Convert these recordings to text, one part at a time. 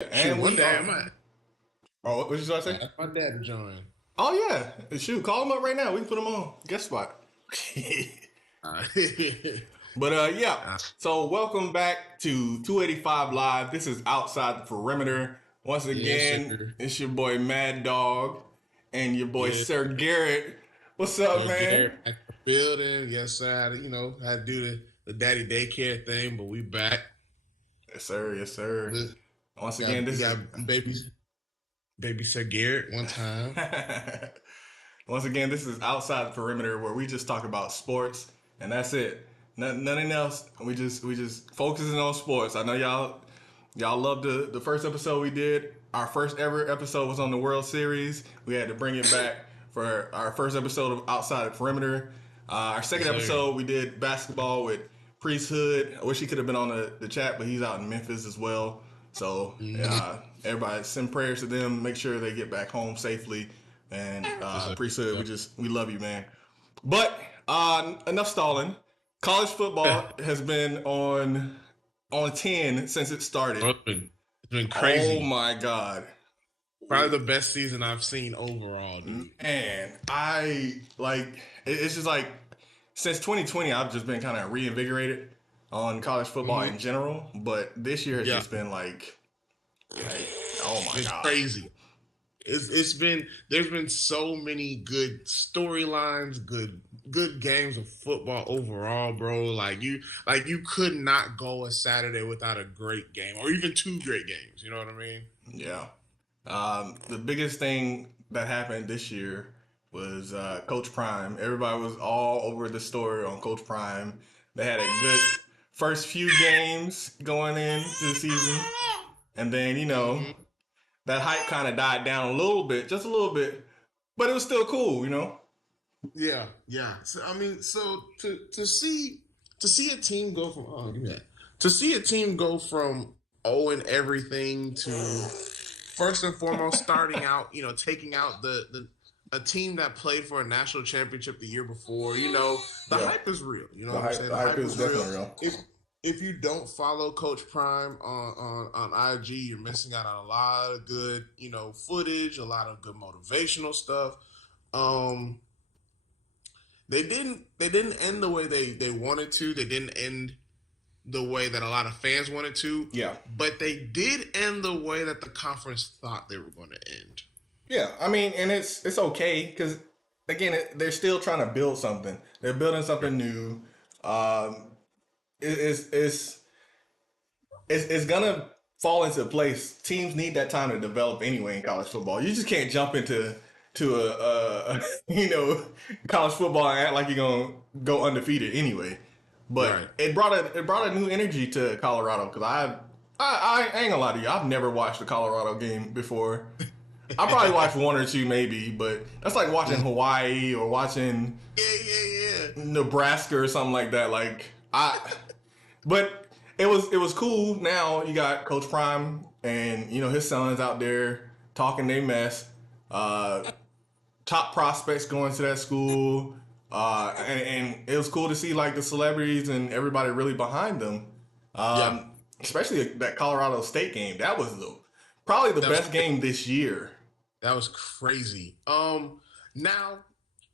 Shoot, And one we day are. I might Oh, what did you say? ask my dad to join. Oh yeah, shoot, call him up right now. We can put him on guest spot. Uh, But yeah. uh, So welcome back to 285 Live. This is Outside the Perimeter. Once yes, again, sir. it's your boy Mad Dog and your boy Yes, Sir Garrett. What's up, sir. man? Garrett at the building. Yes, sir. I had to do the daddy daycare thing, but we back. Yes, sir. Yes, sir. We Once again, got, we this is got baby Sir Garrett one time. Once again, this is Outside the Perimeter where we just talk about sports and that's it. Nothing else. We just focusing on sports. I know y'all loved the first episode we did. Our first ever episode was on the World Series. We had to bring it back for our first episode of Outside the Perimeter. Our Yes, second sir. episode we did basketball with Priesthood. I wish he could have been on the chat, but he's out in Memphis as well. So Mhm. everybody send prayers to them. Make sure they get back home safely. And Yes, sir. Priesthood, we love you, man. But enough stalling. College football has been on 10 since it started. Bro, it's been Oh crazy. my god. Probably the best season I've seen overall, dude. Man, I like it's just like since 2020 I've just been kind of reinvigorated on college football Hmm. in general, but this year has Yeah, just been like oh my it's god. crazy. It's been there's been so many good storylines, good games of football overall, bro. Like you could not go a Saturday without a great game or even two great games. You know what I mean? Yeah. The biggest thing that happened this year was Coach Prime. Everybody was all over the story on Coach Prime. They had a good first few games going into the season, and then Hmm. that hype kind of died down a little bit, just a little bit, but it was still cool. Yeah, yeah. So I mean, so to see a team go from give me that to see a team go from owing everything to first and foremost starting out, taking out the a team that played for a national championship the year before. The Yeah, hype is real. You know the what I'm hype, saying? the The hype hype is is real. definitely real. If you don't follow Coach Prime on IG, you're missing out on a lot of good, footage, a lot of good motivational stuff. Um, they didn't end the way they wanted to. They didn't end the way that a lot of fans wanted to, Yeah, but they did end the way that the conference thought they were going to end. yeah. I mean, and it's okay because again, they're still trying to build something. They're building Right. something new. Um, it, it's gonna fall into place. Teams need that time to develop anyway in college football. You just can't jump into a college football and act like you're gonna go undefeated anyway. But Right. it brought a new energy to Colorado because I ain't gonna lie to you. I've never watched a Colorado game before. I probably watched one or two maybe, but that's like watching Mm. Hawaii or watching Yeah, yeah, Nebraska or something like that. But it was cool. Now you got Coach Prime and his sons out there talking they mess. Uh, Top prospects going to that school. And it was cool to see like the celebrities and everybody really behind them. yeah. Especially that Colorado State game. That was probably the That was best game this year. that was crazy. Now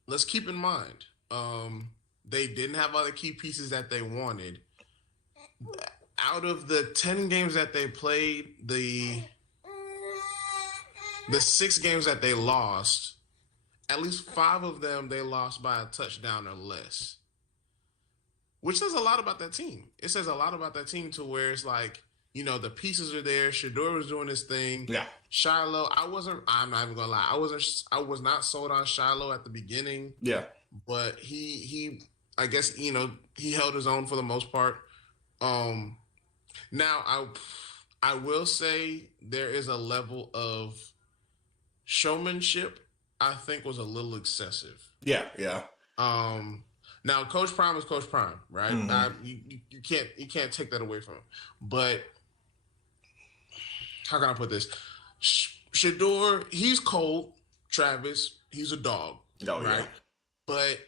let's keep in mind, they didn't have other key pieces that they wanted. Out of the 10 games that they played, the 6 games that they lost, at least 5 of them they lost by a touchdown or less, which says a lot about that team. It says a lot about that team to where it's like, the pieces are there. Shador was doing his thing. Yeah, Shiloh, I'm not even gonna lie. I was not sold on Shiloh at the beginning, yeah, but he I guess, he held his own for the most part. Um Now I will say there is a level of showmanship I think was a little excessive. yeah, yeah. Um, Now Coach Prime is Coach Prime, right? Hmm. You can't take that away from him. But how can I put this? Shador, he's cold. Travis, he's a dog, Oh yeah, right? But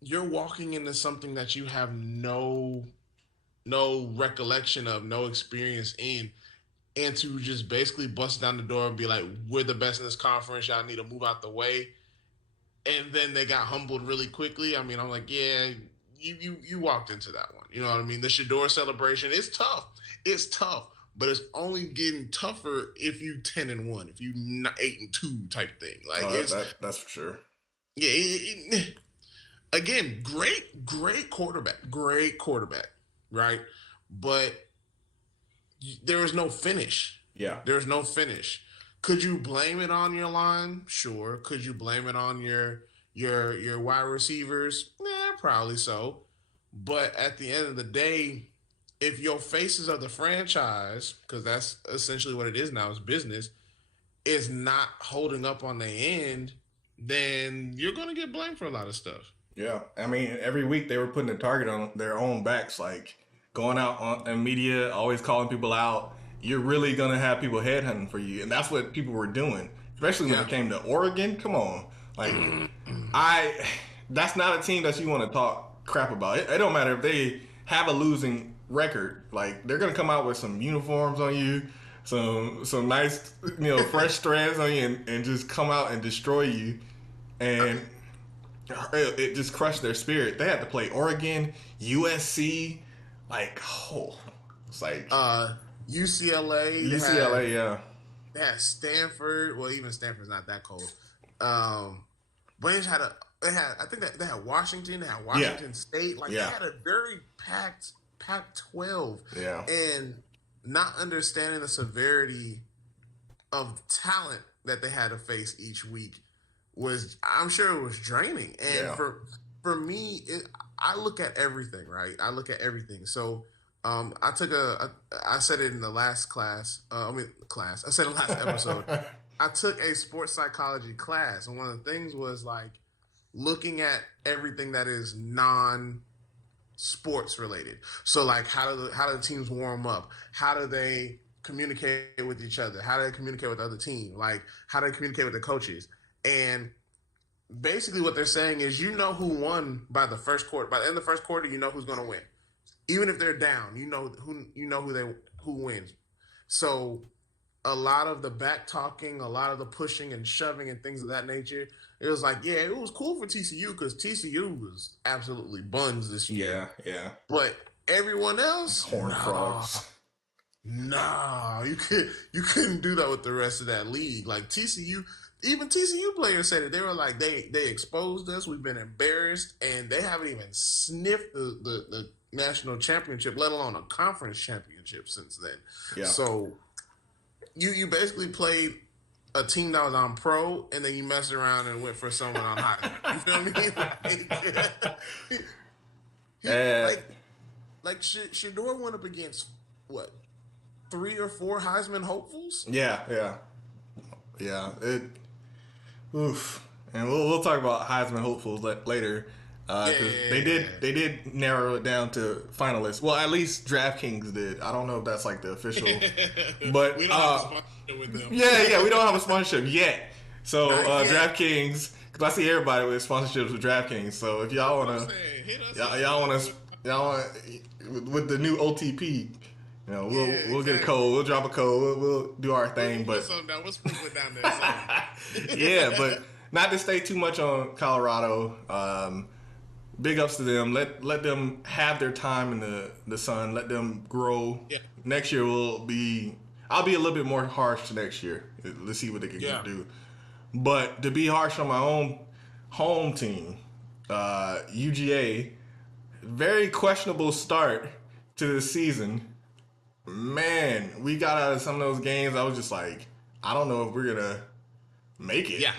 you're walking into something that you have no recollection of, no experience in. and to just basically bust down the door and be like, "We're the best in this conference. Y'all need to move out the way." And then they got humbled really quickly. I mean, I'm like, yeah, you walked into that one. You know what I mean? The Shador celebration, it's tough. It's tough, but it's only getting tougher if you 10-1, if you 8-2 type thing. Like that's for sure. Yeah. Again, great quarterback, right? But there was no finish. Yeah, there's no finish. Could you blame it on your line? Sure. Could you blame it on your wide receivers? Probably so. But at the end of the day, if your faces of the franchise, because that's essentially what it is now, is business, is not holding up on the end, then you're going to get blamed for a lot of stuff. Yeah, I mean, every week they were putting a target on their own backs, like going out on in media, always calling people out. You're really gonna have people headhunting for you, and that's what people were doing, especially when it came to Oregon. Come on, like that's not a team that you want to talk crap about. It don't matter if they have a losing record. Like they're gonna come out with some uniforms on you, some nice fresh threads on you, and just come out and destroy you, and it just crushed their spirit. They had to play Oregon, USC, it's like UCLA. Yeah. They had Stanford. Well, even Stanford's not that cold. But I think that they had Washington. They had Washington State. They had a very packed Pac-12. Yeah. And not understanding the severity of talent that they had to face each week I'm sure it was draining. And for me, I look at everything, right? I look at everything. So I said it in the last class. I said in the last episode. I took a sports psychology class, and one of the things was like looking at everything that is non-sports related. So like how do the teams warm up? How do they communicate with each other? How do they communicate with the other team? Like how do they communicate with the coaches? And basically what they're saying is who won by the first quarter. By the end of the first quarter, you know who's going to win. Even if they're down, you know who wins. So a lot of the back talking, a lot of the pushing and shoving and things of that nature, it was like, yeah, it was cool for TCU because TCU was absolutely buns this year. Yeah. But everyone else, Horned frogs. Nah, you couldn't do that with the rest of that league. Like TCU. Even TCU players said it. They were like, they exposed us. We've been embarrassed, and they haven't even sniffed the national championship, let alone a conference championship since then. Yeah. So you basically played a team that was on pro, and then you messed around and went for someone on high. You feel me? Shador went up against what, 3 or 4 Heisman hopefuls? Yeah. Oof. And we'll talk about Heisman hopefuls later. They did narrow it down to finalists. Well, at least DraftKings did. I don't know if that's like the official, but we don't have a sponsorship with them. Yeah, we don't have a sponsorship yet. So DraftKings, because I see everybody with sponsorships with DraftKings. So if y'all wanna, y'all want with the new OTP. We'll get a code. We'll drop a code. We'll do our thing. We'll sprinkle it down there. Yeah, but not to stay too much on Colorado. Big ups to them. Let them have their time in the sun. Let them grow. Yeah. Next year I'll be a little bit more harsh next year. Let's see what they can do. But to be harsh on my own home team, UGA, very questionable start to the season. Man, we got out of some of those games. I was just like, I don't know if we're gonna make it. Yeah,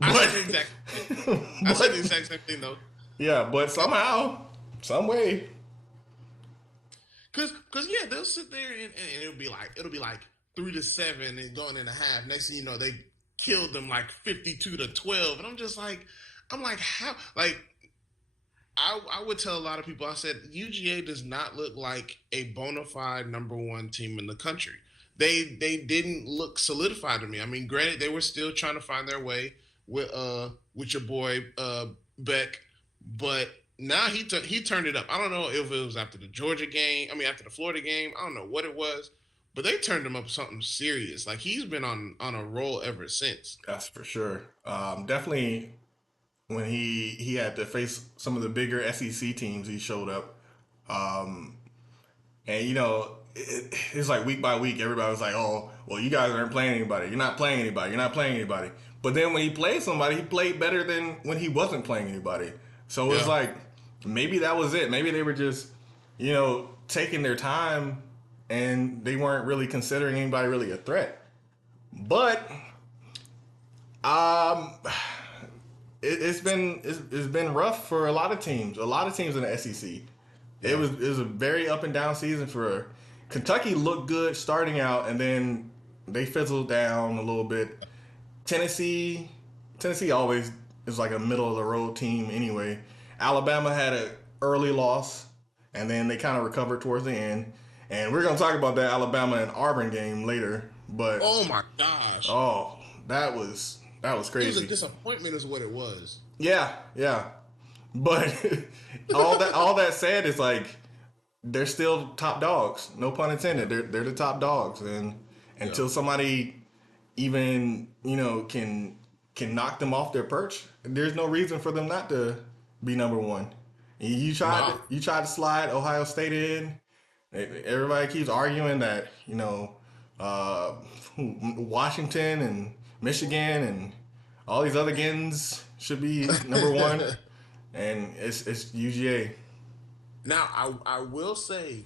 I said the exact same thing though. Yeah, but somehow, some way, cause they'll sit there and it'll be like 3-7 and going in a half. Next thing you know, they killed them like 52-12, and I'm like how like. I would tell a lot of people, I said, UGA does not look like a bona fide number 1 team in the country. They didn't look solidified to me. I mean, granted, they were still trying to find their way with your boy Beck, but now he turned it up. I don't know if it was after the Florida game. I don't know what it was, but they turned him up something serious. Like he's been on a roll ever since. That's for sure. Definitely when he had to face some of the bigger SEC teams, he showed up. Um, and it's like week by week, everybody was like, "Oh, well, you guys aren't playing anybody. You're not playing anybody. You're not playing anybody." But then when he played somebody, he played better than when he wasn't playing anybody. So it's Yeah. like maybe that was it. Maybe they were just taking their time and they weren't really considering anybody really a threat. But um, it's been rough for a lot of teams. A lot of teams in the SEC. It was a very up and down season for Kentucky. Looked good starting out, and then they fizzled down a little bit. Tennessee always is like a middle of the road team anyway. Alabama had an early loss, and then they kind of recovered towards the end. And we're gonna talk about that Alabama and Auburn game later. But Oh my gosh. oh, that was It was crazy. a disappointment, is what it was. Yeah, yeah. But all that said is like they're still top dogs. No pun intended. They're the top dogs, and until somebody even can knock them off their perch, there's no reason for them not to be number one. And you tried to slide Ohio State in. Everybody keeps arguing that Washington and Michigan and all these other gens should be number one, and it's UGA. Now, I will say,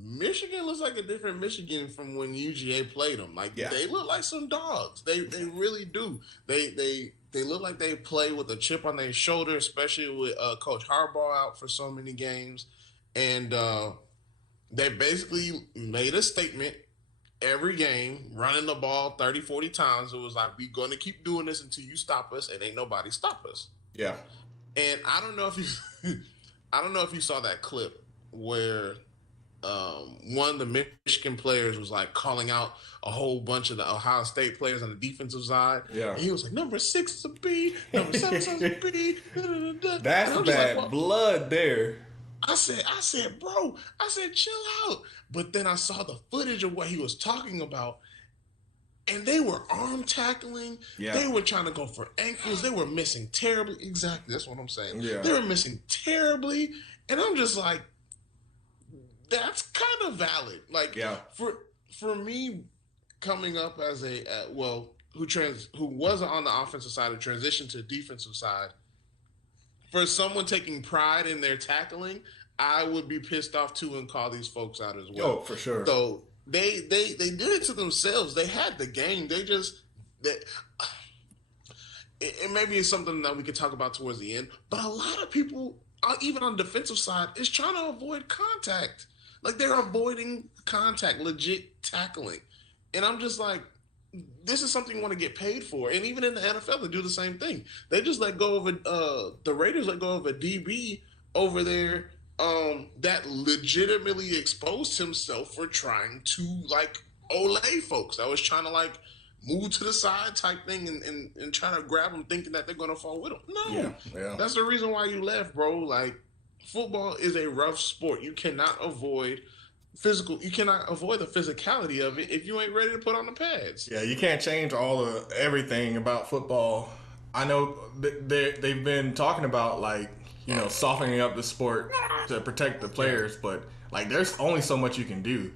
Michigan looks like a different Michigan from when UGA played them. Like Yeah. they look like some dogs. They really do. They look like they play with a chip on their shoulder, especially with Coach Harbaugh out for so many games, and they basically made a statement every game, running the ball 30, 40 times. It was like, we're going to keep doing this until you stop us, and ain't nobody stop us. Yeah. And I don't know if you, I don't know if you saw that clip where one of the Michigan players was like calling out a whole bunch of the Ohio State players on the defensive side. Yeah. And he was like, number 6 is a B, number 7 is a B. That's And I'm just bad like, well, blood there. I said, bro, chill out. But then I saw the footage of what he was talking about, and they were arm tackling. Yeah. They were trying to go for ankles. They were missing terribly. Exactly, that's what I'm saying. Yeah. They were missing terribly, and I'm just like, that's kind of valid. Like, Yeah. for me, coming up as who was on the offensive side and transitioned to the defensive side, for someone taking pride in their tackling, I would be pissed off too and call these folks out as well. Oh, for sure. So they did it to themselves. They had the game. It maybe it's something that we could talk about towards the end. But a lot of people, even on the defensive side, is trying to avoid contact. Like they're avoiding contact, legit tackling, and I'm just like, this is something you want to get paid for. And even in the NFL, they do the same thing. They just let go of the Raiders let go of a DB over there that legitimately exposed himself for trying to like Olay folks. That was trying to like move to the side type thing and trying to grab them thinking that they're going to fall with them. No. Yeah. That's the reason why you left, bro. Like football is a rough sport. You cannot avoid the physicality of it if you ain't ready to put on the pads. Yeah, you can't change everything about football. I know they've been talking about like softening up the sport to protect the players, but like there's only so much you can do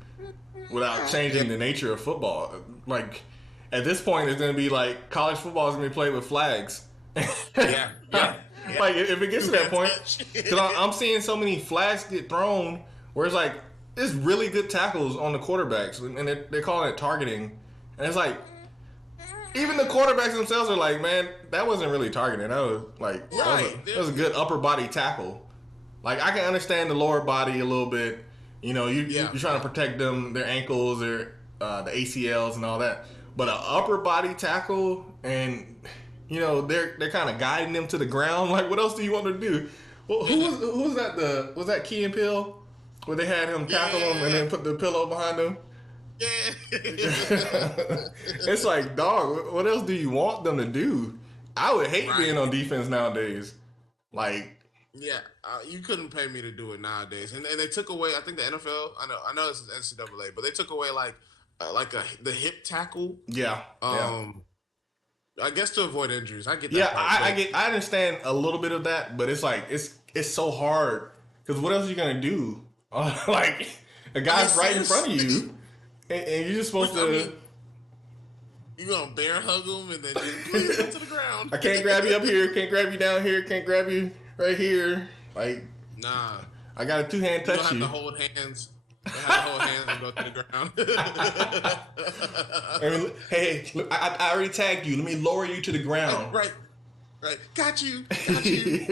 without changing the nature of football. Like at this point, it's gonna be like college football is gonna be played with flags. Yeah. Like if it gets to that point, because I'm seeing so many flags get thrown where it's like it's really good tackles on the quarterbacks, and they're calling it targeting, and it's like even the quarterbacks themselves are like, man, that wasn't really targeting. That was like that was a good upper body tackle. Like I can understand the lower body a little bit. You're trying to protect their ankles, their the ACLs and all that. But an upper body tackle, and they're kind of guiding them to the ground. Like, what else do you want to do? Well, who was that? Was that Key and Peele? Where they had him tackle him and then put the pillow behind him? Yeah. It's like, dog, what else do you want them to do? I would hate being on defense nowadays. Like, Yeah, you couldn't pay me to do it nowadays, and they took away. I think the NFL. I know this is NCAA, but they took away the hip tackle. Yeah, yeah. Um, I guess to avoid injuries. I get Yeah, that part, but I understand a little bit of that, but it's like it's so hard because what else are you gonna do? Like a I mean, guy's right in front of seriously, you, and you're just supposed I mean, to. you gonna bear hug him and then just please him to the ground. I can't grab you up here, can't grab you down here, can't grab you right here. Like Nah, I got a two-hand you don't touch have to you. hold hands. You don't have to hold hands and go to the I ground. mean, hey, look, I already tagged you. Let me lower you to the ground. Right, right. Got you, got you.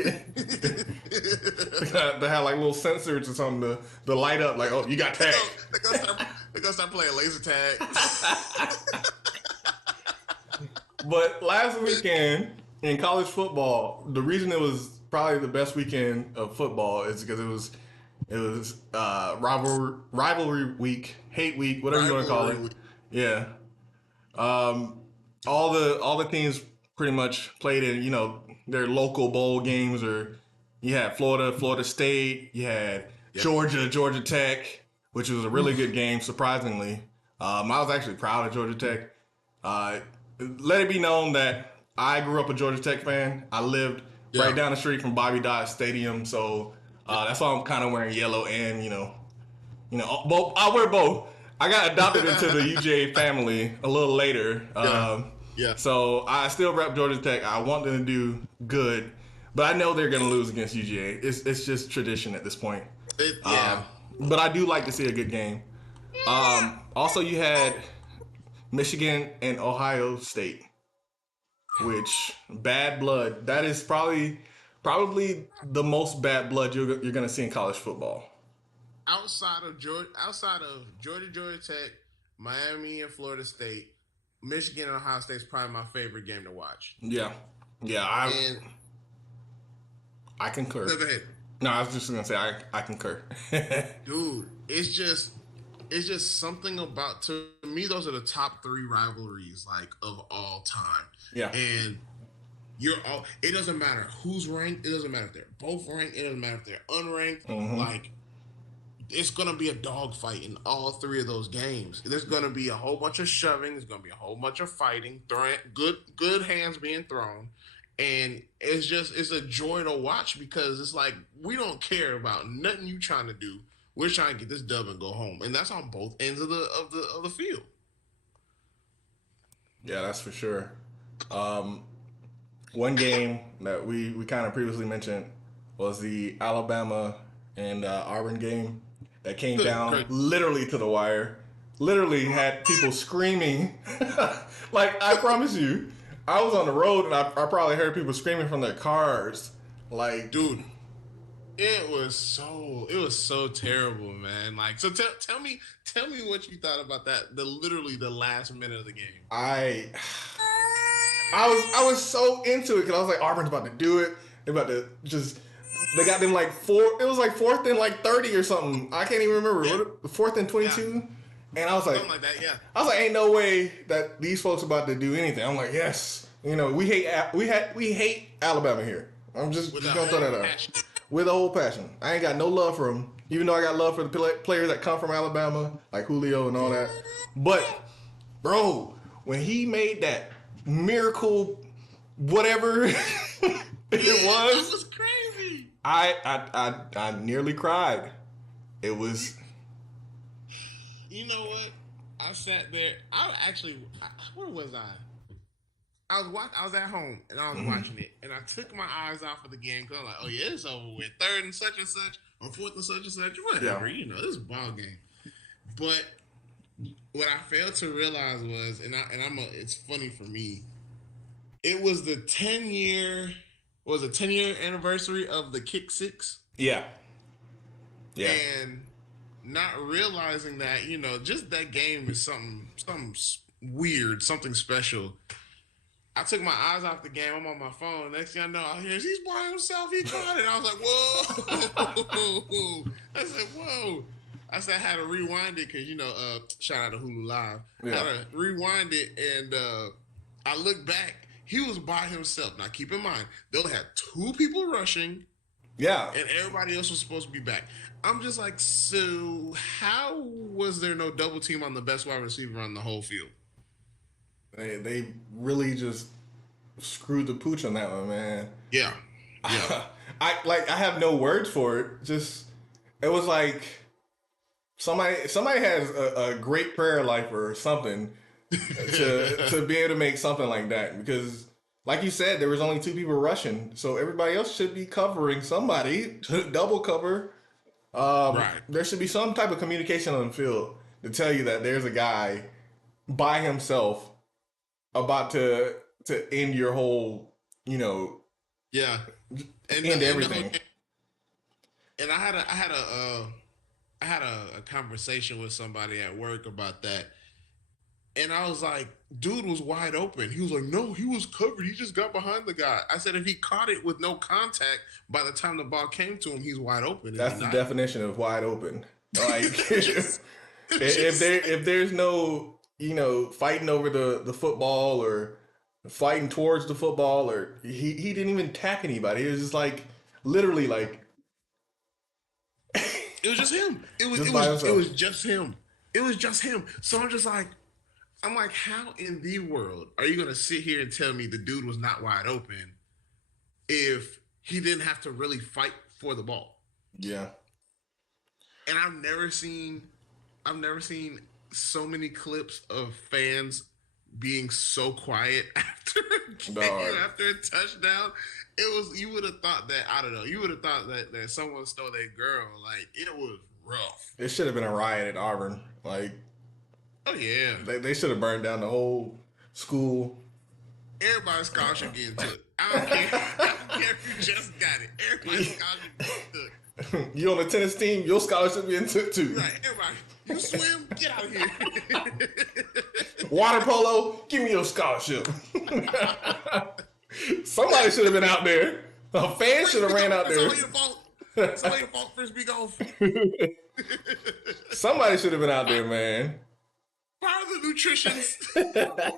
They have like little sensors or something to light up. Like, oh, you got tagged. They're gonna start playing laser tag. But last weekend in college football, the reason it was probably the best weekend of football is because it was rivalry week, hate week, whatever you want to call it. Rivalry week. Yeah. All the teams pretty much played in their local bowl games, or you had Florida State, you had Yep. Georgia Tech, which was a really good game, surprisingly. I was actually proud of Georgia Tech. Let it be known that I grew up a Georgia Tech fan. I lived Yeah. right down the street from Bobby Dodd Stadium, so that's why I'm kind of wearing yellow and both. I wear both. I got adopted into the UGA family a little later, Yeah. so I still rep Georgia Tech. I want them to do good, but I know they're going to lose against UGA. It's just tradition at this point. Yeah. But I do like to see a good game. Also, you had Michigan and Ohio State, which bad blood. That is probably the most bad blood you're going to see in college football. Outside of Georgia Tech, Miami, and Florida State, Michigan and Ohio State is probably my favorite game to watch. Yeah, And I concur. go ahead, No, I was just gonna say I concur. dude. It's just something about, to me, those are the top three rivalries like of all time. Yeah. And it doesn't matter who's ranked. It doesn't matter if they're both ranked. It doesn't matter if they're unranked. Mhm. Like, it's gonna be a dogfight in all three of those games. There's gonna be a whole bunch of shoving. There's gonna be a whole bunch of fighting, throwing good hands being thrown, and it's a joy to watch because it's like we don't care about nothing you trying to do. We're trying to get this dub and go home, and that's on both ends of the field. Yeah, that's for sure. One game that we kind of previously mentioned was the Alabama and Auburn game that came down Great. literally to the wire. Literally had people screaming. Like, I promise you, I was on the road and I probably heard people screaming from their cars. Like, Dude, it was so terrible, man. Like, so tell me what you thought about that. Literally the last minute of the game. I was so into it because I was like, Auburn's about to do it. They're about to they got them like it was like 4th and like 30 or something. I can't even remember. Yeah. 4th and 22? And I was like, Something like that, yeah. I was like, ain't no way that these folks about to do anything. I'm like, yes. We hate Alabama here. I'm just gonna throw that out. Passion. With a whole passion. I ain't got no love for them. Even though I got love for the players that come from Alabama, like Julio and all that. But, bro, when he made that miracle, whatever it was, It was crazy. I nearly cried. It was. You know what? I sat there. Where was I? I was at home and I was watching it, and I took my eyes off of the game because I'm like, oh yeah, it's over with. 3rd and such and such, or 4th and such and such, whatever. Yeah. This is a ball game. But what I failed to realize was, it's funny for me. It was the 10-year anniversary of the kick six. Yeah. Yeah. And not realizing that, just that game is something weird, something special. I took my eyes off the game. I'm on my phone. Next thing I know, I hear he's by himself. He caught it. I was like, whoa. I said, whoa. I said I had to rewind it because, shout out to Hulu Live. Yeah. I had to rewind it, and I looked back. He was by himself. Now, keep in mind, they only had 2 people rushing Yeah, and everybody else was supposed to be back. I'm just like, so how was there no double team on the best wide receiver on the whole field? they really just screwed the pooch on that one, man. Yeah, yeah, I have no words for it. Just it was like somebody has a great prayer life or something to be able to make something like that, because like you said, there was only two people rushing, so everybody else should be covering somebody to double cover. right. There should be some type of communication on the field to tell you that there's a guy by himself about to end your whole, Yeah, end and everything. I had a conversation with somebody at work about that, and I was like, dude was wide open. He was like, no, he was covered. He just got behind the guy. I said, if he caught it with no contact, by the time the ball came to him, he's wide open. Is That's he the not? definition of wide open. Like Just- if there's no fighting over the football or fighting towards the football, or he didn't even tap anybody. It was just like literally like it was just him. just by It himself. was just him. It was just him. So I'm like, how in the world are you gonna sit here and tell me the dude was not wide open if he didn't have to really fight for the ball? Yeah. And I've never seen so many clips of fans being so quiet after a game, Dog. after a touchdown. It was, you would have thought that, I don't know, you would have thought that someone stole their girl. Like, it was rough. It should have been a riot at Auburn. Like Oh yeah. they should have burned down the whole school. Everybody's scholarship getting took. I don't care. I don't care if you just got it. Everybody's scholarship getting took. You on the tennis team, your scholarship being took too. Right, everybody. You swim, get out of here. Water polo, give me your scholarship. Somebody should have been out there. A fan should have ran out there. It's all your fault. It's all your fault, Frisbee golf. Somebody should have been out there, man. Part of the nutritionists. The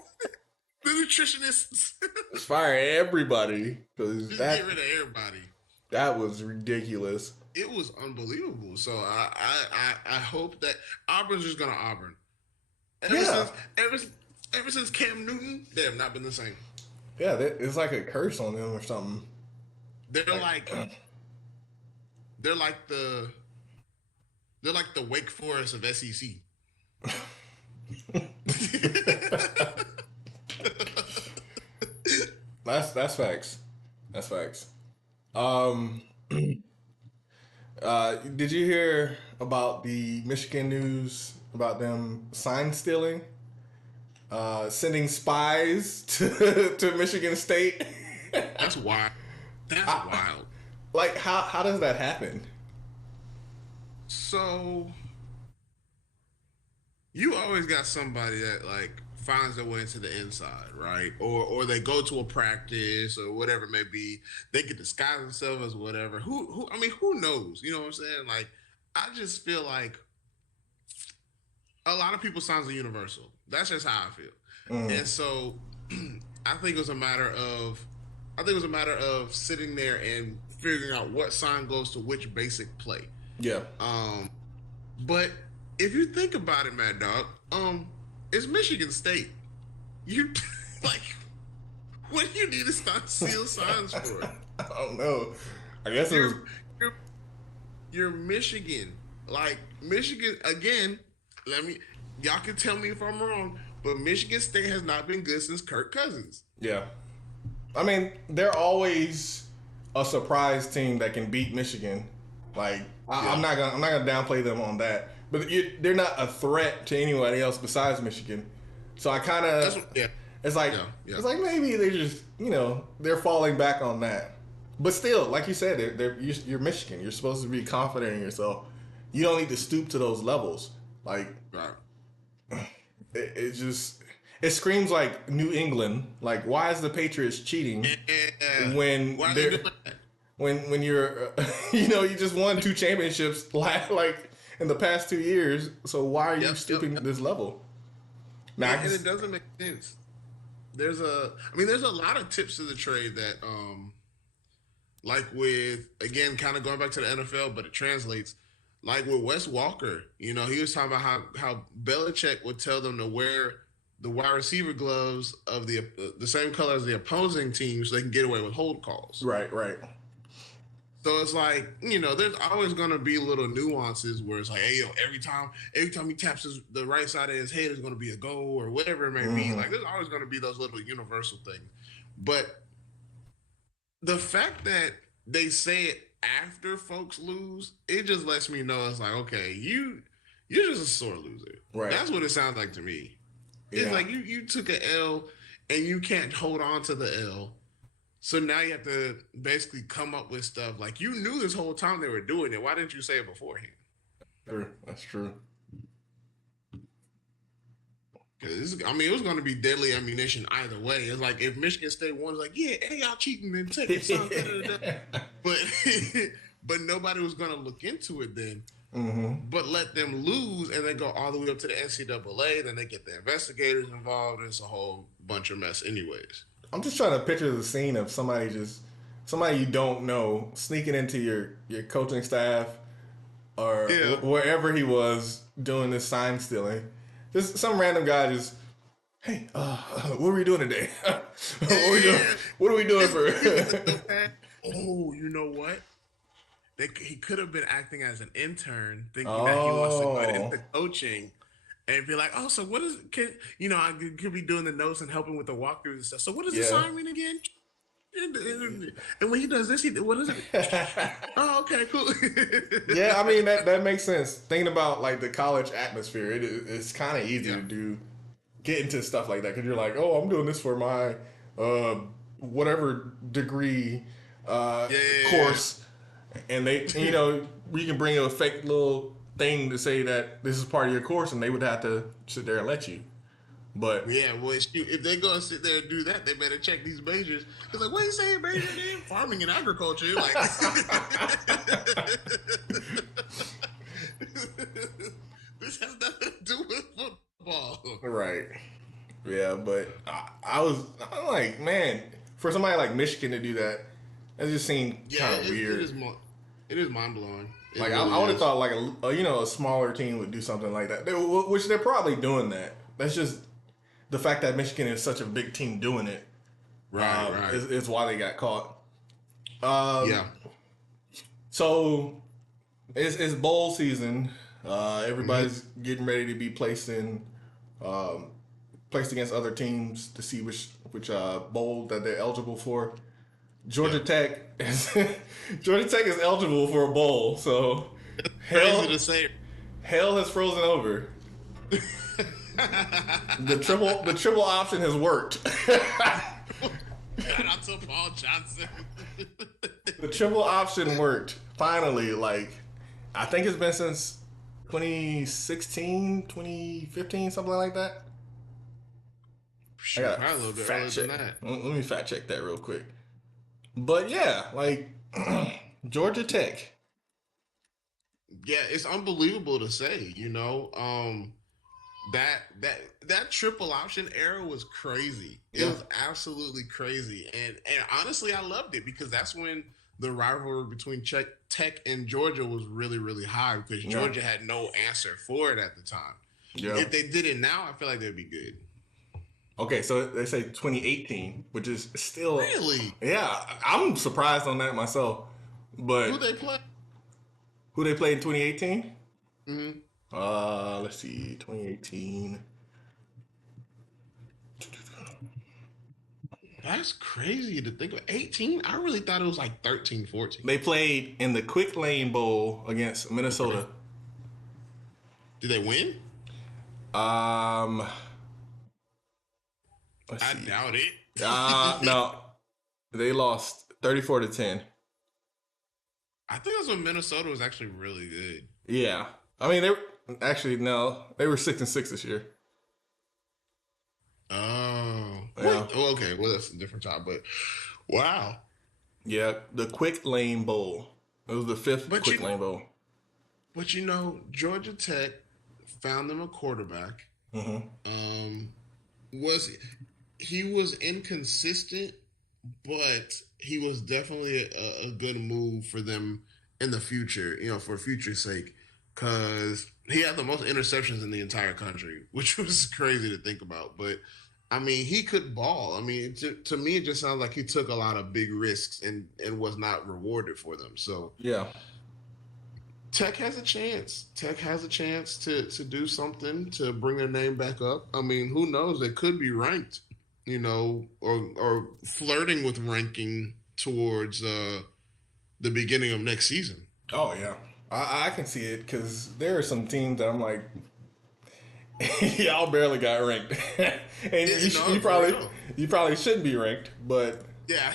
nutritionists. Just fire everybody, because Just get rid of everybody. that was ridiculous. It was unbelievable. So I hope that Auburn's just gonna Auburn. Ever since Cam Newton, they have not been the same. Yeah, it's like a curse on them or something. They're like the Wake Forest of SEC. That's facts. That's facts. Did you hear about the Michigan news about them sign stealing? Sending spies to Michigan State. That's wild. That's wild. Like how does that happen? So you always got somebody that like finds their way into the inside, right? Or they go to a practice or whatever it may be. They can disguise themselves as whatever. Who I mean, who knows? You know what I'm saying? Like, I just feel like a lot of people signs are universal. That's just how I feel. And so I think it was a matter of sitting there and figuring out what sign goes to which basic play. Yeah. But if you think about it, Mad Dog, it's Michigan State. You like, what do you need to start seal signs for? I don't know. I guess it was. You're Michigan. Like, Michigan again. Y'all can tell me if I'm wrong, but Michigan State has not been good since Kirk Cousins. Yeah. I mean, they're always a surprise team that can beat Michigan. Like, I'm not gonna downplay them on that, but they're not a threat to anybody else besides Michigan. So I kind of, it's like it's like maybe they just they're falling back on that. But still, like you said, you're Michigan. You're supposed to be confident in yourself. You don't need to stoop to those levels. Like, it screams like New England. Like, why is the Patriots cheating when they're when you're you just won 2 championships like in the past 2 years? So why are you stooping to this level? Now, and it doesn't make sense. There's a lot of tips to the trade that like with, again, kind of going back to the NFL, but it translates. Like with Wes Walker, he was talking about how Belichick would tell them to wear the wide receiver gloves of the same color as the opposing team so they can get away with hold calls. Right, right. So it's like, there's always gonna be little nuances where it's like, hey, yo, every time he taps the right side of his head is gonna be a goal or whatever it may be. Like, there's always gonna be those little universal things. But the fact that they say it after folks lose, it just lets me know it's like, okay, you're just a sore loser. Right. That's what it sounds like to me. It's like you took an L and you can't hold on to the L. So now you have to basically come up with stuff like you knew this whole time they were doing it. Why didn't you say it beforehand? Sure, that's true. Because it was going to be deadly ammunition either way. It's like if Michigan State won, it's like, yeah, hey, y'all cheating and taking something. But nobody was going to look into it then. Mm-hmm. But let them lose and then go all the way up to the NCAA. Then they get the investigators involved. It's a whole bunch of mess, anyways. I'm just trying to picture the scene of somebody you don't know sneaking into your coaching staff or wherever he was doing this sign stealing. Just some random guy just, hey, what are we doing today? What are we doing for? Oh, you know what? He could have been acting as an intern, thinking that he wants to go into coaching. And be like, oh, so what is? I could be doing the notes and helping with the walkthroughs and stuff. So what does the sign mean again? And when he does this, what is it? Oh, okay, cool. Yeah, I mean that makes sense. Thinking about like the college atmosphere, it's kind of easy to get into stuff like that because you're like, oh, I'm doing this for my whatever degree course, and they, we can bring a fake little thing to say that this is part of your course, and they would have to sit there and let you. But yeah, well, if they're gonna sit there and do that, they better check these majors. It's like, what are you saying, major name? Farming and agriculture. Like, this has nothing to do with football, right? Yeah, but I'm like, man, for somebody like Michigan to do that, that just seemed kind of weird. It is mind blowing. Like really I would have thought like a smaller team would do something like that, which they're probably doing that. That's just the fact that Michigan is such a big team doing it. Right. Is why they got caught. Yeah. So it's bowl season. Everybody's getting ready to be placed against other teams to see which bowl that they're eligible for. Georgia Tech is eligible for a bowl, so hell has frozen over. The triple option has worked. Shout out to Paul Johnson. The triple option worked finally. Like, I think it's been since 2016, 2015, something like that. Sure, probably a little bit earlier than that. Let me fact check that real quick. But yeah, like Georgia Tech. Yeah, it's unbelievable to say, that triple option era was crazy. It was absolutely crazy. And honestly, I loved it because that's when the rivalry between Tech and Georgia was really, really high because Georgia had no answer for it at the time. Yeah. If they did it now, I feel like they'd be good. Okay, so they say 2018, which is still really. Yeah, I'm surprised on that myself. But who they play? Who they played in 2018? Mm-hmm. Let's see, 2018. That's crazy to think of. 18? I really thought it was like 13, 14. They played in the Quick Lane Bowl against Minnesota. Did they win? I doubt it. No. They lost 34-10. I think that's when Minnesota was actually really good. Yeah. I mean, they were 6-6 this year. Oh. Yeah. Oh, okay. Well, that's a different time, but wow. Yeah, the Quick Lane Bowl. It was the fifth Quick Lane Bowl. But Georgia Tech found them a quarterback. Mm-hmm. He was inconsistent, but he was definitely a good move for them in the future, for future's sake, because he had the most interceptions in the entire country, which was crazy to think about. But I mean, he could ball. I mean, to me, it just sounds like he took a lot of big risks and was not rewarded for them. So Yeah. Tech has a chance. Tech has a chance to do something to bring their name back up. I mean, who knows? They could be ranked, or flirting with ranking towards the beginning of next season. Oh yeah. I can see it because there are some teams that I'm like, y'all barely got ranked, and Yeah, no, you for probably real. should be ranked, but Yeah.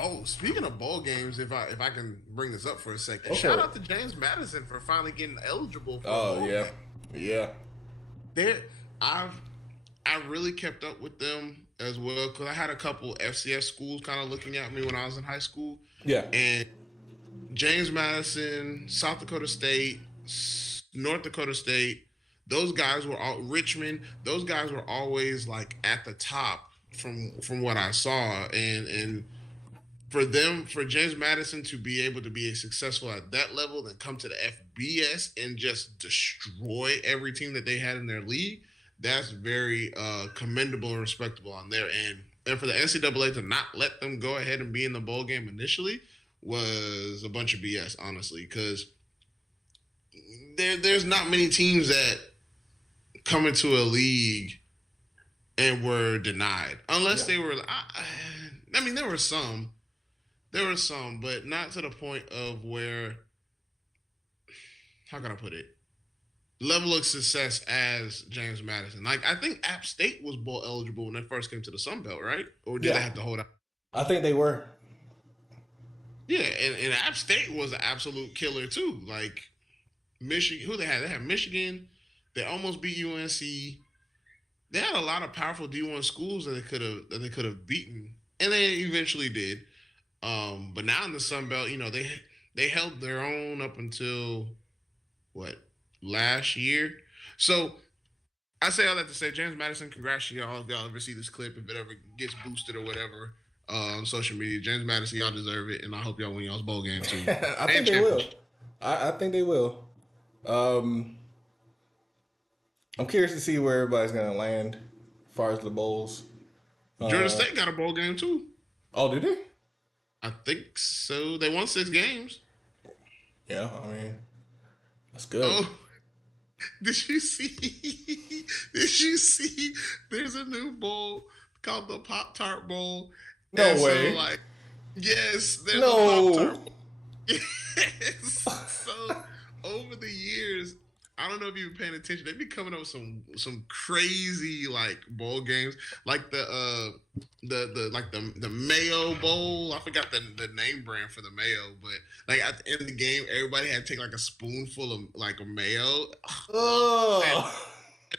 Oh, speaking of bowl games, if I can bring this up for a second, go shout for it. out to James Madison for finally getting eligible for a Oh bowl yeah, game. yeah, There, I've I really kept up with them as well because I had a couple FCS schools kind of looking at me when I was in high school, yeah, and James Madison, South Dakota State, North Dakota State, those guys were all Richmond. Those guys were always like at the top from what I saw, and for James Madison to be able to be successful at that level, then come to the FBS and just destroy every team that they had in their league, that's very commendable and respectable on their end. And for the NCAA to not let them go ahead and be in the bowl game initially was a bunch of BS, honestly, because there's not many teams that come into a league and were denied, unless yeah. they were. I mean, there were some, but not to the point of where, how can I put it, level of success as James Madison. Like I think App State was bowl eligible when they first came to the Sun Belt, right? Or did they Yeah. have to hold out? I think they were. Yeah, and App State was an absolute killer too. Like Michigan, who they had? They had Michigan. They almost beat UNC. They had a lot of powerful D1 schools that they could have beaten, and they eventually did. But now in the Sun Belt, they held their own up until what, last year. So I say all that to say, James Madison, congrats to y'all. If y'all ever see this clip, if it ever gets boosted or whatever on social media, James Madison, y'all deserve it, and I hope y'all win y'all's bowl game too I and think they will. championship. I think they will. Um, I'm curious to see where everybody's gonna land as far as the bowls. Georgia Uh, State got a bowl game too. oh, did they? I think so. They won 6 games. Yeah, I mean that's good. Oh, did you see? Did you see? There's a new bowl called the Pop Tart Bowl, and No so way. like, yes, there's a Pop No. Tart Bowl. Yes. So over the years, I don't know if you've been paying attention. They've been coming up with some crazy like bowl games, like the like the Mayo Bowl. I forgot the name brand for the Mayo, but like at the end of the game, everybody had to take like a spoonful of like a mayo. Man, Oh.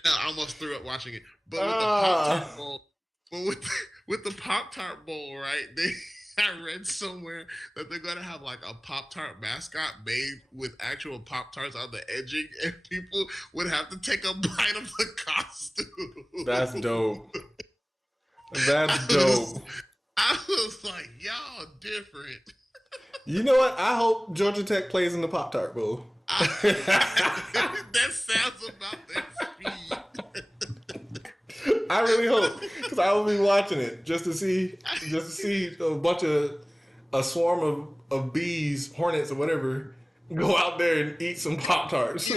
I almost threw up watching it. But with the Pop Ah. Tart Bowl, but with the Pop Tart Bowl, right? I read somewhere that they're gonna have like a Pop Tart mascot made with actual Pop Tarts on the edging, and people would have to take a bite of the That's costume. dope. That's I was, dope. I was like, y'all different. You know what? I hope Georgia Tech plays in the Pop Tart Bowl. That sounds about their speed. I really hope because I will be watching it just to see a swarm of bees, hornets, or whatever go out there and eat some Pop Tarts.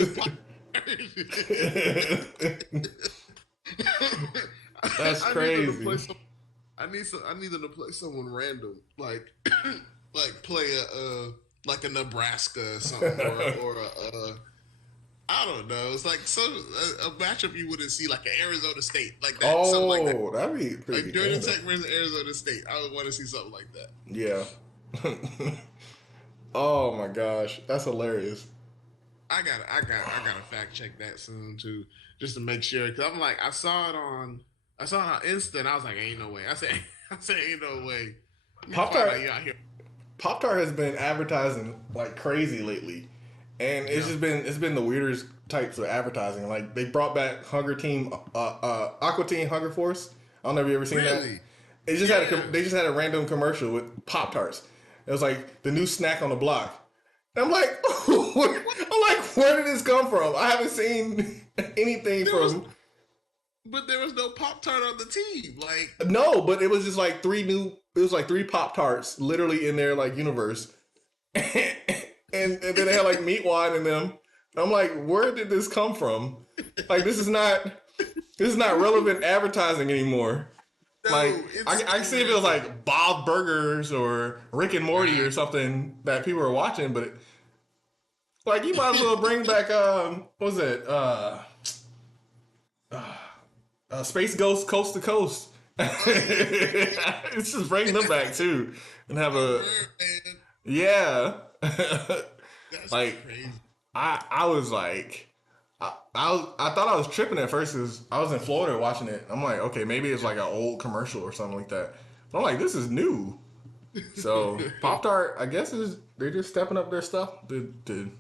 That's I need them to crazy. play some. I need them to play someone random, like like play like a Nebraska or something, or a I don't know. It's like a matchup you wouldn't see, like an Arizona State, like that, something like that. Oh, that'd be pretty Like good. Georgia Tech versus Arizona State. I would want to see something like that. Yeah. Oh my gosh, that's hilarious. I gotta fact check that soon too, just to make sure. Cause I'm like, I saw it on Insta, and I was like, ain't no way. I said, ain't no way. Let me Pop find Tart out you out here. Pop Tart has been advertising like crazy lately, and Yeah. it's been the weirdest types of advertising. Like they brought back Hunger Team, Aqua Teen Hunger Force. I don't know if you ever seen that. Really? It just had Yeah. they just had a random commercial with Pop Tarts. It was like the new snack on the block. And I'm like, where did this come from? I haven't seen anything There was, from. but there was no Pop Tart on the team. Like, No, but it was just like three new. It was like three Pop Tarts, literally in their like universe, and then they had like meat wine in them. I'm like, where did this come from? Like, this is not relevant advertising anymore. Like, no, I can see if it was like Bob Burgers or Rick and Morty or something that people were watching, but like, you might as well bring back what was it? Space Ghost Coast to Coast. It's just bring them back too, and have a man, yeah. that's Like, crazy. I was like, I thought I was tripping at first because I was in Florida watching it. I'm like, okay, maybe it's like an old commercial or something like that. But I'm like, this is new. So Pop Tart, I guess they're just stepping up their stuff to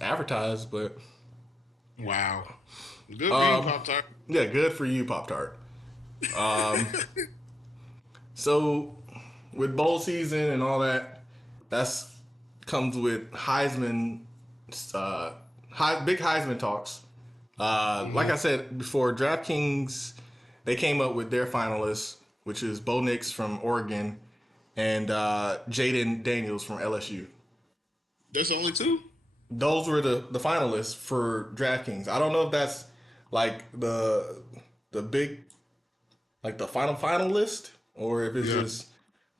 advertise. But Wow. Good for you, um, Pop Tart. yeah, good for you, Pop Tart. So with bowl season and all that, that's comes with Heisman, big Heisman talks. Like I said before, DraftKings they came up with their finalists, which is Bo Nix from Oregon and Jaden Daniels from LSU. There's only two. Those were the finalists for DraftKings. I don't know if that's like the big like the final list or if it's Yeah. just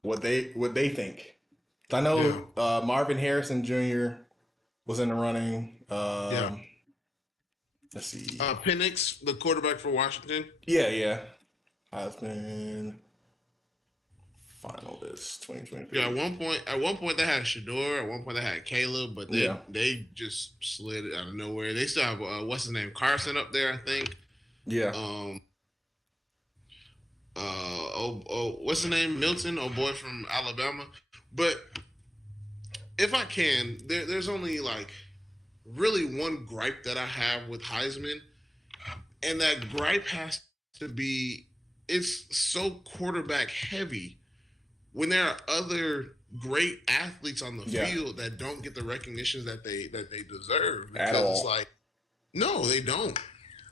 what they think. I Yeah. know Marvin Harrison Jr. was in the running. Yeah. Let's see. Penix, the quarterback for Washington. Yeah. Heisman finalist 2023. Yeah, at one point they had Shador. At one point they had Caleb, but they Yeah. they just slid it out of nowhere. They still have what's his name, Carson up there, I think. Yeah. Um. What's his name, Milton? Oh boy, from Alabama. But if I can, there's only like really one gripe that I have with Heisman, and that gripe has to be it's so quarterback heavy when there are other great athletes on the Yeah. field that don't get the recognitions that they deserve At because it's all. like no, they don't.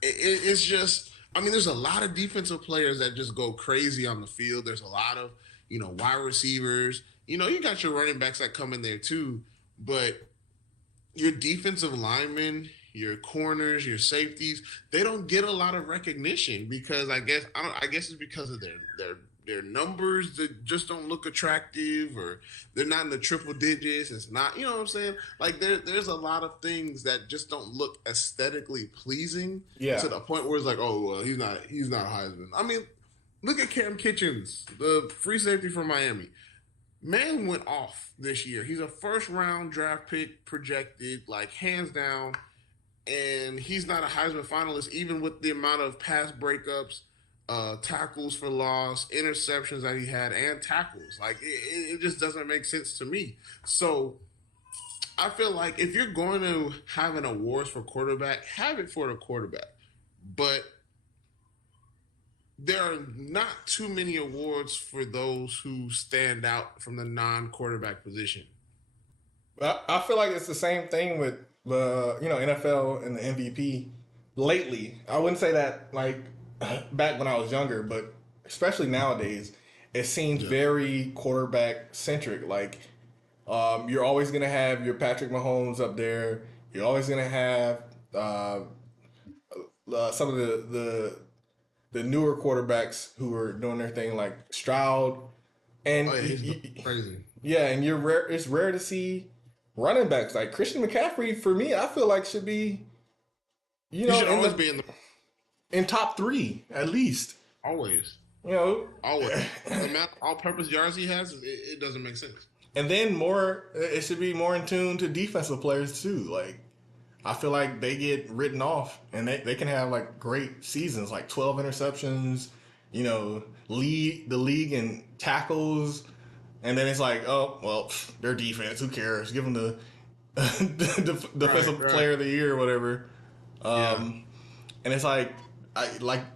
It's just I mean, there's a lot of defensive players that just go crazy on the field. There's a lot of wide receivers. You got your running backs that come in there too, but your defensive linemen, your corners, your safeties, they don't get a lot of recognition because I guess it's because of their numbers that just don't look attractive or they're not in the triple digits. It's not, you know what I'm saying? Like there's a lot of things that just don't look aesthetically pleasing Yeah. to the point where it's like, oh well, he's not a Heisman. I mean, look at Cam Kitchens, the free safety from Miami. Man went off this year. He's a first round draft pick projected, like hands down, and he's not a Heisman finalist, even with the amount of pass breakups, tackles for loss, interceptions that he had, and tackles. Like it just doesn't make sense to me. So I feel like if you're going to have an awards for quarterback, have it for the quarterback. But there are not too many awards for those who stand out from the non-quarterback position. I feel like it's the same thing with the NFL and the MVP lately. I wouldn't say that like back when I was younger, but especially nowadays, it seems very quarterback centric. Like you're always gonna have your Patrick Mahomes up there. You're always gonna have some of the newer quarterbacks who are doing their thing, like Stroud, and Oh yeah, he's crazy. yeah, and you're rare. It's rare to see running backs like Christian McCaffrey. For me, I feel like should be He should always be in the in top three at least. always. You know, Always. The amount all-purpose yards he has, it doesn't make sense. and then more. It should be more in tune to defensive players too. Like I feel like they get written off, and they can have like great seasons, like 12 interceptions. Lead the league in tackles. And then it's like, oh well, their defense. Who cares? Give them the, defensive Right. player of the year or whatever. Yeah. And it's like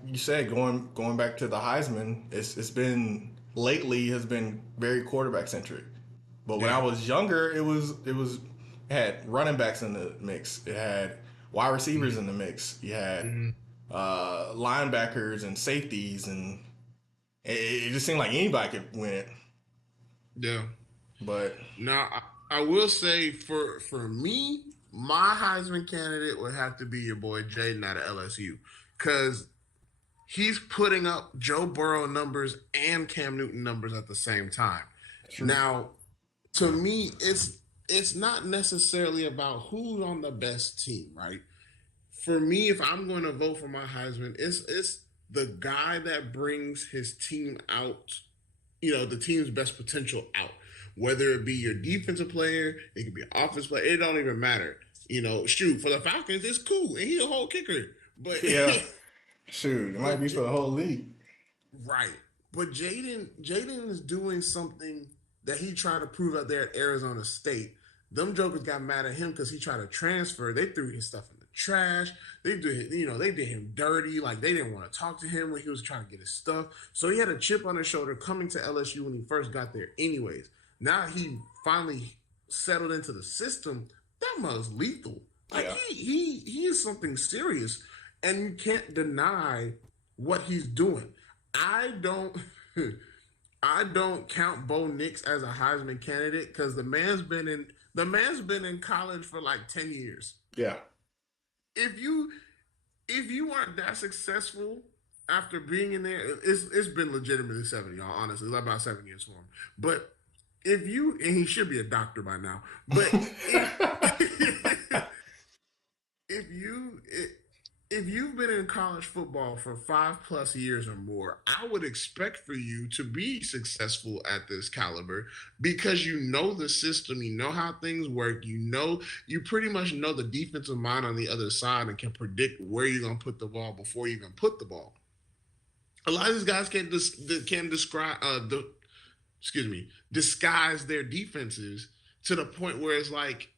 you said, going back to the Heisman, it's been lately has been very quarterback centric. But when I Yeah. was younger, it had running backs in the mix. It had wide receivers in the mix. You had Mm-hmm. linebackers and safeties, and it just seemed like anybody could win it. Yeah. But Now, I will say for me, my Heisman candidate would have to be your boy Jaden out of LSU, because he's putting up Joe Burrow numbers and Cam Newton numbers at the same time. true, Now, to me, it's not necessarily about who's on the best team, right? For me, if I'm going to vote for my Heisman, it's the guy that brings his team out, the team's best potential out. Whether it be your defensive player, it could be an offensive player, it don't even matter. Shoot, for the Falcons, it's cool, and he's a whole kicker. But yeah, shoot, it might but be for the whole league. right. But Jaden is doing something that he tried to prove out there at Arizona State. Them jokers got mad at him because he tried to transfer. They threw his stuff in the trash. They did him dirty. Like, they didn't want to talk to him when he was trying to get his stuff. So he had a chip on his shoulder coming to LSU when he first got there. Anyways, now he finally settled into the system. That mother's lethal. Like, Yeah, he is something serious, and you can't deny what he's doing. I don't I don't count Bo Nix as a Heisman candidate because the man's been in college for like 10 years. yeah, If you aren't that successful after being in there, it's been legitimately 7, y'all, honestly. It's about 7 years for him. But if you and he should be a doctor by now, but if if you if you've been in college football for 5+ years or more, I would expect for you to be successful at this caliber because you know the system, you know how things work, you pretty much know the defensive mind on the other side and can predict where you're gonna put the ball before you even put the ball. A lot of these guys can describe excuse me, disguise their defenses to the point where it's like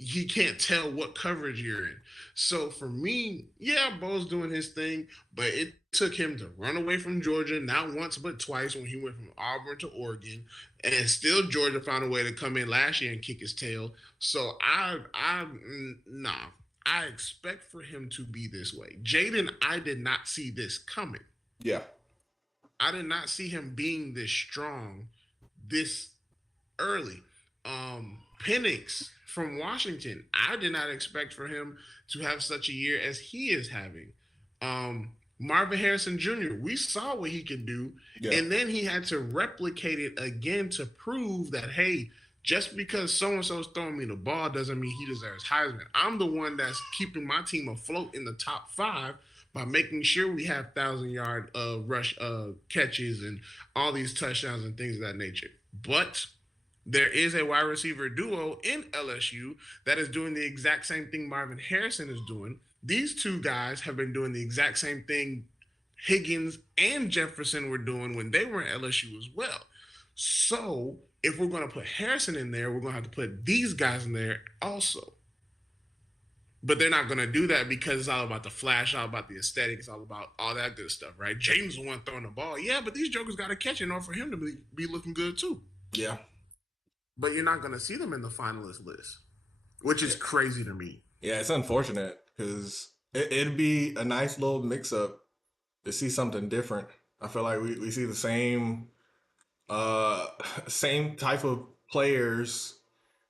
he can't tell what coverage you're in. So for me, yeah, Bo's doing his thing, but it took him to run away from Georgia not once but twice when he went from Auburn to Oregon, and still Georgia found a way to come in last year and kick his tail. So nah, I expect for him to be this way. Jaden, I did not see this coming. yeah, I did not see him being this strong this early. Penix from Washington, I did not expect for him to have such a year as he is having. Marvin Harrison Jr., we saw what he could do, yeah, and then he had to replicate it again to prove that, hey, just because so and so's throwing me the ball doesn't mean he deserves Heisman. I'm the one that's keeping my team afloat in the top 5 by making sure we have 1,000-yard rush catches and all these touchdowns and things of that nature. But there is a wide receiver duo in LSU that is doing the exact same thing Marvin Harrison is doing. These two guys have been doing the exact same thing Higgins and Jefferson were doing when they were in LSU as well. So if we're going to put Harrison in there, we're going to have to put these guys in there also. But they're not going to do that because it's all about the flash, all about the aesthetic, it's all about all that good stuff, right? James the one throwing the ball. Yeah, but these jokers got to catch it in order for him to be looking good too. yeah. But you're not going to see them in the finalist list, which is crazy to me. Yeah, it's unfortunate because it'd be a nice little mix up to see something different. I feel like we see the uh, same type of players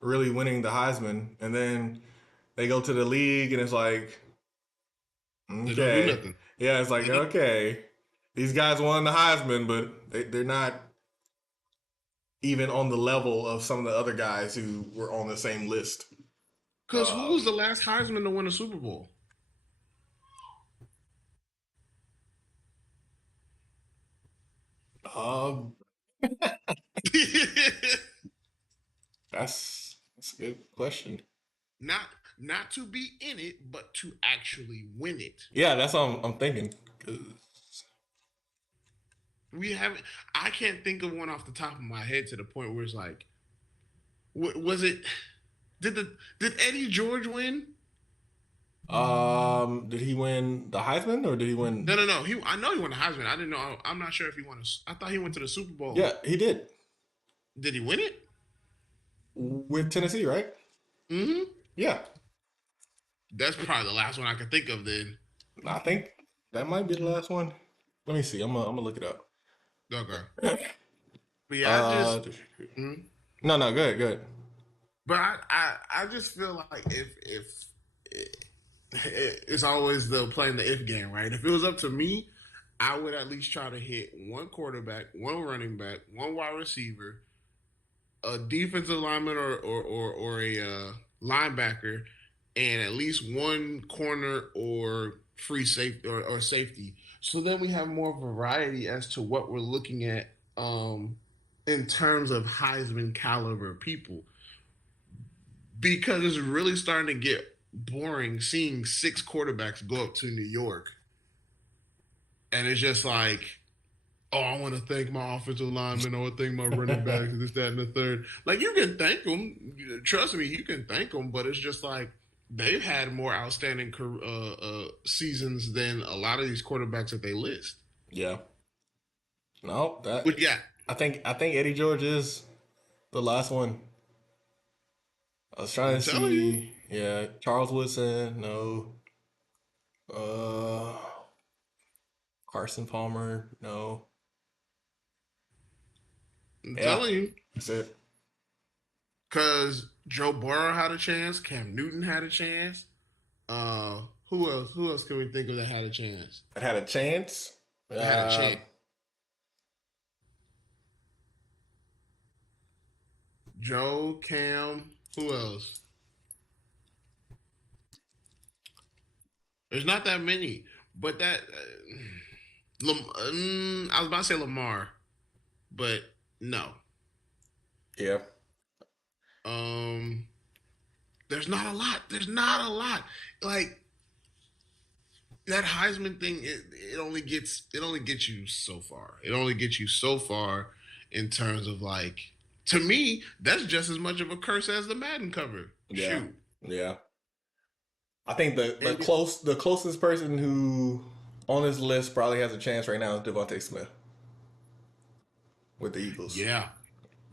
really winning the Heisman, and then they go to the league and it's like, They don't do okay, nothing. yeah, it's like okay, these guys won the Heisman, but they're not even on the level of some of the other guys who were on the same list. Because who was the last Heisman to win a Super Bowl? Um, that's a good question. not not to be in it, but to actually win it. Yeah, that's what I'm thinking. 'Cause We haven't. I can't think of one off the top of my head to the point where it's like, was it? Did Eddie George win? Did he win the Heisman or did he win? No. I know he won the Heisman. I didn't know. I'm not sure if he won. I thought he went to the Super Bowl. Yeah, he did Did he win it? with Tennessee, right? Mm-hmm. Yeah, That's probably the last one I could think of. Then. I think that might be the last one. Let me see. I'm gonna look it up. Okay. But yeah, Uh, mhm. no, good, good. But I just feel like if it's always the playing the if game, right? If it was up to me, I would at least try to hit one quarterback, one running back, one wide receiver, a defensive lineman or a linebacker, and at least one corner or free safety or safety. So then we have more variety as to what we're looking at in terms of Heisman caliber people. Because it's really starting to get boring seeing six quarterbacks go up to New York. And it's just like, oh, I want to thank my offensive lineman. I want to thank my running backs, this, that, and the third. Like, you can thank them. Trust me, you can thank them. But it's just like they've had more outstanding seasons than a lot of these quarterbacks that they list. Yeah. No, that But yeah, I think Eddie George is the last one. I was trying I'm to telling you. see. Yeah, Charles Woodson. No. Uh, Carson Palmer. No. I'm Yeah, telling you. that's it. Because Joe Burrow had a chance. Cam Newton had a chance. Uh, who else? Who else can we think of that had a chance? I had a chance. That had a Uh, chance. Joe, Cam, who else? There's not that many, but that I was about to say Lamar, but no. yeah, Um, there's not a lot. There's not a lot. Like that Heisman thing, it only gets you so far. It only gets you so far in terms of like to me, that's just as much of a curse as the Madden cover. yeah, Shoot. yeah. I think the And the closest person who on this list probably has a chance right now is Devontae Smith with the Eagles. yeah,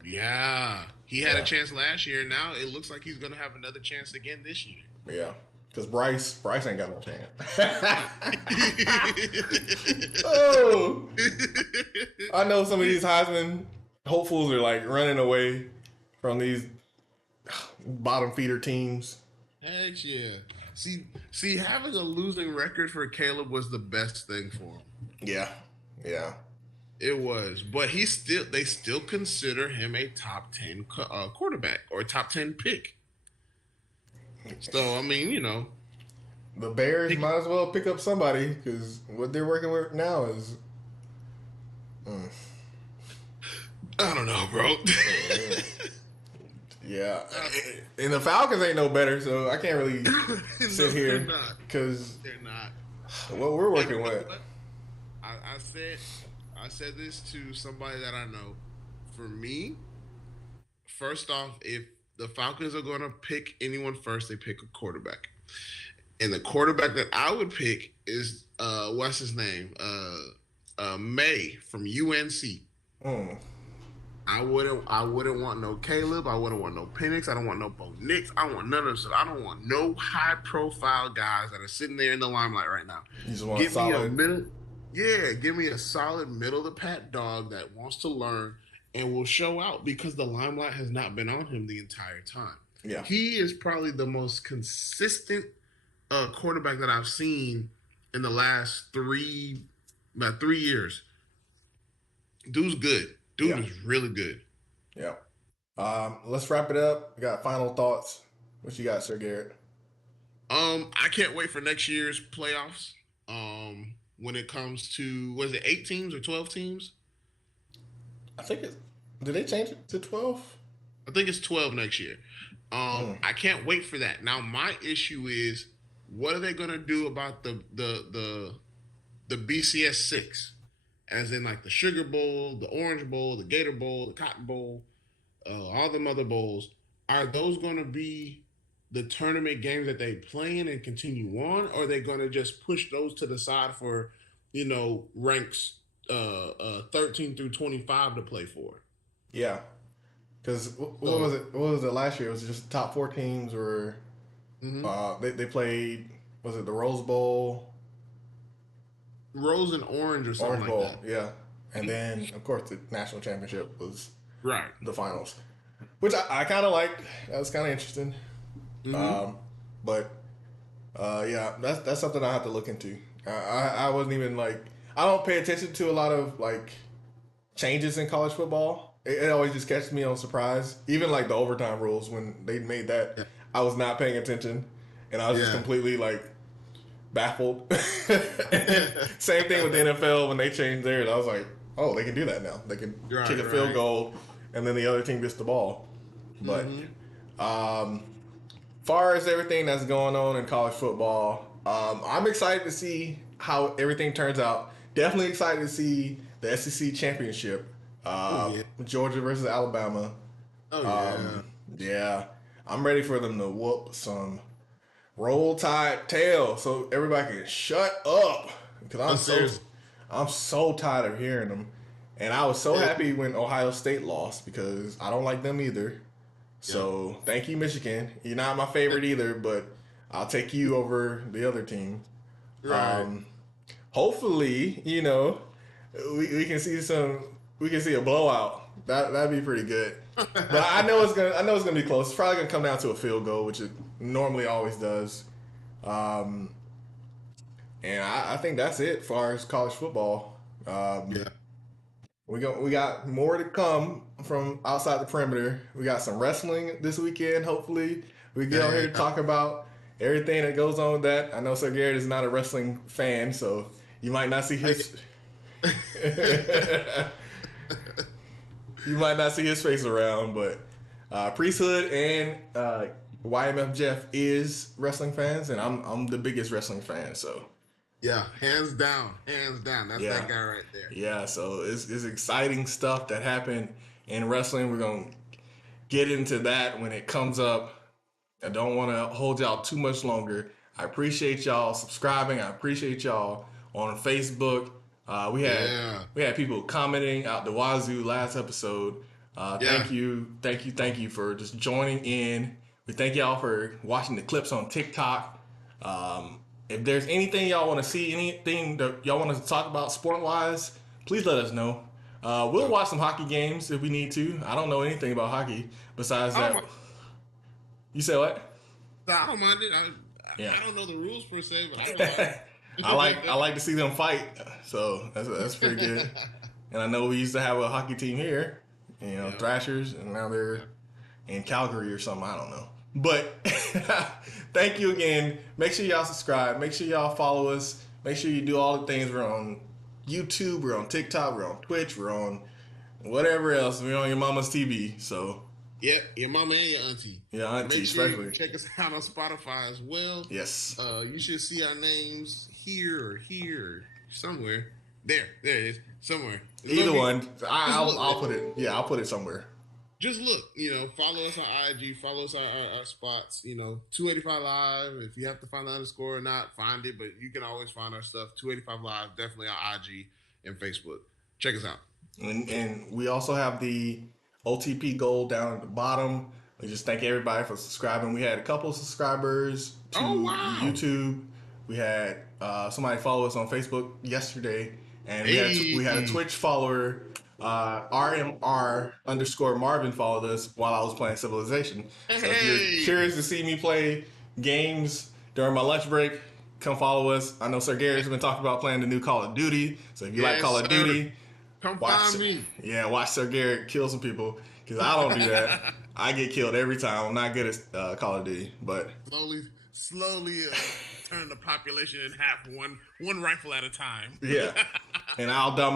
yeah. He had a Yeah, chance last year. Now it looks like he's gonna have another chance again this year. yeah. Because Bryce ain't got no chance. Oh, I know some of these Heisman hopefuls are like running away from these bottom feeder teams. Heck yeah. See, having a losing record for Caleb was the best thing for him. Yeah, yeah, It was, but they still consider him a top 10 quarterback or a top 10 pick. So I mean, the Bears he, might as well pick up somebody because what they're working with now is. I don't know, bro. Yeah, and the Falcons ain't no better, so I can't really sit They're here not. because They're not. what we're And you working know with. what? I, I said I said this to somebody that I know. For me, first off, if the Falcons are going to pick anyone first, they pick a quarterback. And the quarterback that I would pick is what's his name? May from UNC. Mm, I wouldn't want no Caleb. I wouldn't want no Penix. I don't want no Bo Nix. I don't want none of this. I don't want no high profile guys that are sitting there in the limelight right now. you just want Give me a solid. middle, yeah, give me a solid middle of the pack dog that wants to learn and will show out because the limelight has not been on him the entire time. Yeah, He is probably the most consistent quarterback that I've seen in the last about 3 years. Dude's good. Dude yeah, is really good. yeah. Let's wrap it up. We got final thoughts. What you got, Sir Garrett? I can't wait for next year's playoffs. When it comes to was it 8 teams or 12 teams? I think it. Did they change it to 12? I think it's 12 next year. Mm, I can't wait for that. Now my issue is what are they gonna do about the BCS 6? As in like the Sugar Bowl, the Orange Bowl, the Gator Bowl, the Cotton Bowl, all the other bowls. Are those gonna be the tournament games that they play in and continue on, or are they going to just push those to the side for, ranks 13 through 25 to play for? Yeah, because what So, was it? What was it last year? It was just the top four teams were mhm. they played. Was it the Rose Bowl? Rose and orange or something Orange like Bowl, that. yeah. And then, of course, the national championship was Right. the finals, which I kind of liked. That was kind of interesting. Mm-hmm. Um, but yeah, that's something I have to look into. I wasn't even like I don't pay attention to a lot of like changes in college football. It always just catches me on surprise. Even like the overtime rules when they made that, Yeah. I was not paying attention, and I was just Yeah. completely like baffled. Same thing with the NFL when they changed theirs. I was like, oh, they can do that now. They can Right, kick a field right. goal, and then the other team gets the ball. But Mm-hmm. far as everything that's going on in college football, I'm excited to see how everything turns out. Definitely excited to see the SEC championship, Oh yeah. Georgia versus Alabama. Oh yeah. Um, yeah, I'm ready for them to whoop some roll tide tail, so everybody can shut up because I'm serious. I'm so tired of hearing them. And I was so happy when Ohio State lost because I don't like them either. So thank you, Michigan. You're not my favorite either, but I'll take you over the other team. Right. Hopefully, we can see a blowout. That'd be pretty good. But I know it's gonna be close. It's probably gonna come down to a field goal, which it normally always does. Um, and I think that's it as far as college football. Yeah. We got more to come from outside the perimeter. We got some wrestling this weekend. Hopefully, we get on here to talk about everything that goes on with that. I know Sir Garrett is not a wrestling fan, so you might not see his you might not see his face around. But Priesthood and YMF Jeff is wrestling fans, and I'm the biggest wrestling fan. So Yeah. Hands down. Hands down. That's yeah. that guy right there. Yeah, so it's exciting stuff that happened in wrestling. We're going to get into that when it comes up. I don't want to hold y'all too much longer. I appreciate y'all subscribing. I appreciate y'all on Facebook. We had people commenting out the wazoo last episode. Thank you for just joining in. We thank y'all for watching the clips on TikTok. If there's anything y'all want to see, anything that y'all want us to talk about sport-wise, please let us know. We'll watch some hockey games if we need to. I don't know anything about hockey besides that. You say what? I don't mind it. Yeah. I don't know the rules per se, but I don't mind. I like to see them fight, so that's pretty good. And I know we used to have a hockey team here, Thrashers, and now they're in Calgary or something. I don't know. But thank you again. Make sure y'all subscribe. Make sure y'all follow us. Make sure you do all the things. We're on YouTube. We're on TikTok. We're on Twitch. We're on whatever else. We're on your mama's TV. So yeah, your mama and your auntie. Yeah, auntie Make sure especially. You check us out on Spotify as well. Yes. You should see our names here or somewhere. There it is. Somewhere. Either one. I'll put it. Yeah, I'll put it somewhere. Just look, follow us on IG, follow us on our spots, 285 Live. If you have to find the underscore or not, find it, but you can always find our stuff. 285 Live, definitely on IG and Facebook. Check us out. And we also have the OTP goal down at the bottom. We just thank everybody for subscribing. We had a couple of subscribers to YouTube. We had somebody follow us on Facebook yesterday, and we had a Twitch follower. RMR_Marvin followed us while I was playing Civilization. So if you're curious to see me play games during my lunch break, come follow us. I know Sir Gary's been talking about playing the new Call of Duty. So if you like Call of Duty, come find me. Yeah, watch Sir Gary kill some people because I don't do that. I get killed every time. I'm not good at Call of Duty, but slowly turn the population in half, one rifle at a time. Yeah, and I'll dominate.